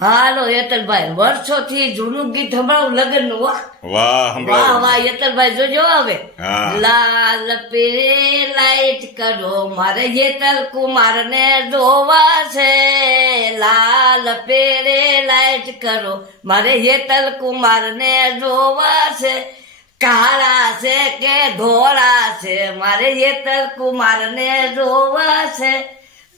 હાલો યતલભાઈ વર્ષોથી જૂનું ગીત સંભળાવું લગ્નનું વાહ વાહ વાહ યતલભાઈ જોજો હવે. લાલ પીરે લાઈટ કરો મારે યતલ કુમાર ને જોવા છે. લાલ પીરે લાઈટ કરો મારે યેતલ કુમાર ને જોવા છે. કાળા છે કે ધોળા છે મારે યતલ કુમાર ને જોવા છે.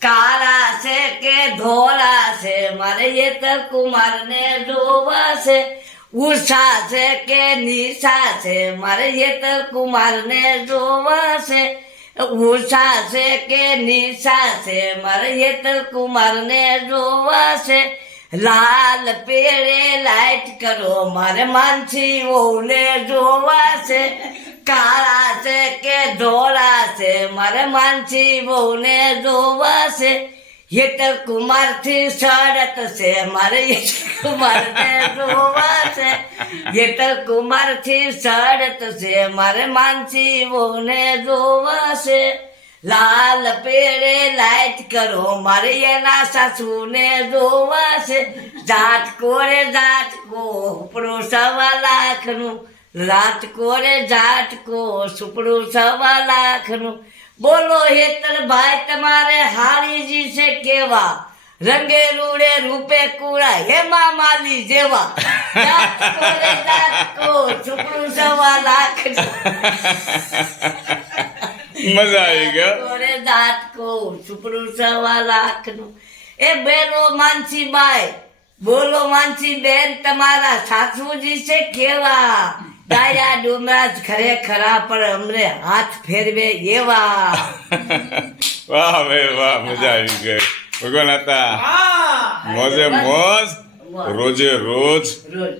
કાળા છે કે ધોળા છે, મારે યેતલ કુમાર ને જોવા છે. ઉષા છે કે નિશા છે, મારે યેતલ કુમાર ને જોવા છે. ઉષા છે કે નિશા છે, મારે યેતલ કુમાર ને જોવા છે. લાલ પેડે લાઈટ કરો, મારે માનસી વહુને જોવા છે. કાળા છે કે ધોળા છે, મારે માનસી વહુને જોવા છે. યેતલ કુમારથી શરત છે. મારે કુમાર ને જોવા છે. હેતલ કુમારથી શરત છે. મારે માનસી વહુને જોવા છે. લાલ પેરે લાઈટ કરો. મારે એના સાસુને જોવા છે. જાત કોરે જાત કો ઉપડું સવા લાખનું કોરે જાત કો સુપડું સવા લાખનું. બોલો હેતલ ભાઈ તમારે હારીજી છે કેવા? રંગે રૂડે રૂપે કુડા હેમા માલી જેવા. ઝાટકો રે ઝાટકો સુપડું સવા લાખનું. મજા આવી ગયો. અરે દાંત કો છોકરું સવા લાખનું. એ બેનો માનસી બાઈ બોલો માનસી બેન તમારા સાસુજી છે કેવા? ડાયા ડુમરા જ ખરેખરા પણ અમને હાથ ફેરવે એવા. વાહ બે વાહ મજા આવી ગઈ. ભગવાન હતા મોજે મોજ. રોજે રોજ. રોજ.